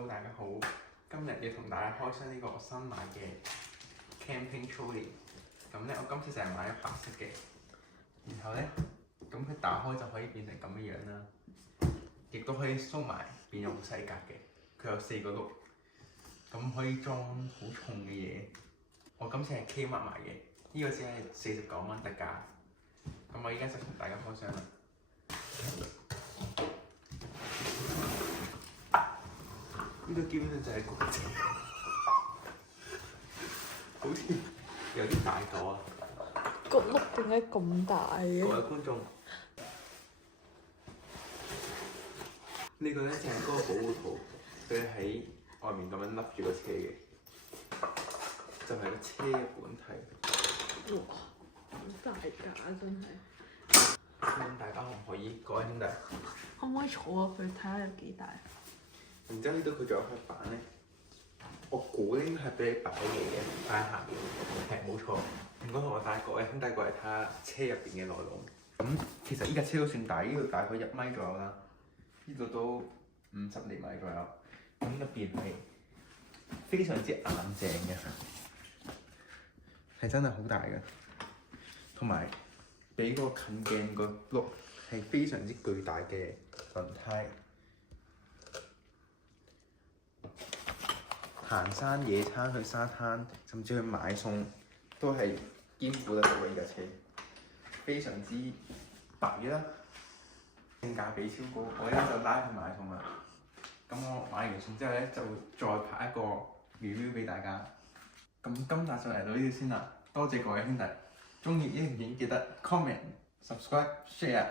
Hello， 大家好，今日要同大家開箱呢個我新買嘅 camping trolley。咁咧，我今次就係買咗白色嘅，然後咧，咁佢打開就可以變成咁嘅樣啦，亦都可以縮埋變咗好細格嘅。佢有4個轆，咁可以裝好重嘅嘢。我今次係 Kmart 買嘅，呢、個只係49蚊特價。咁我依家就同大家開箱啦。呢個基本上就係焗車，好似有啲大嚿啊！個轆點解咁大嘅？各位觀眾，呢個咧就係嗰個保護圖，佢喺外面咁樣笠住個車嘅，就係個車嘅本體。哇！好大架真係。咁大家可唔可以？各位兄弟，可唔可以坐落去睇下有幾大？然之後呢度佢仲有塊板咧，我估應該係俾你擺嘢嘅，擺喺下面。係冇錯。唔該，同我帶各位兄弟過嚟睇下車入邊嘅內容。咁其實依架車都算大，呢度大概1米左右啦，呢度都50厘米左右。咁入邊係非常之硬淨嘅，係真係好大嘅。同埋俾個近鏡個轆係非常之巨大嘅輪胎。行山野餐去沙灘，甚至去買餸，都係肩負得到嘅呢架車，非常之抵啦，性價比超高。我而家就拉去買餸啦。咁我買完餸之後咧，就會再拍一個 review 俾大家。咁今集就嚟到呢度先啦，多謝各位兄弟。中意呢條片記得 comment、subscribe、share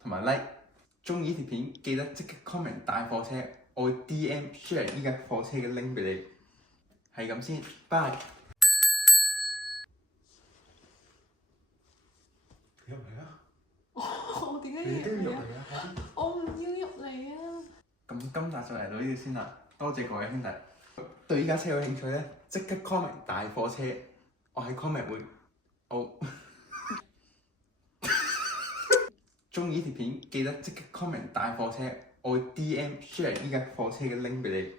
同埋 like。中意呢條片記得即刻 comment 大貨車。我會 DM share 依架貨車嘅 link 俾你，係咁先，bye。入嚟啊！我點解你都要入嚟啊？要入嚟啊！快啲！我唔要入嚟啊！咁今集就嚟到呢度先啦，多謝各位兄弟。對依架車有興趣咧，即刻 comment 大貨車，我喺 comment 會我中意呢條片記得即刻 comment 大貨車。我會 DM share 依架貨車嘅 link 俾你。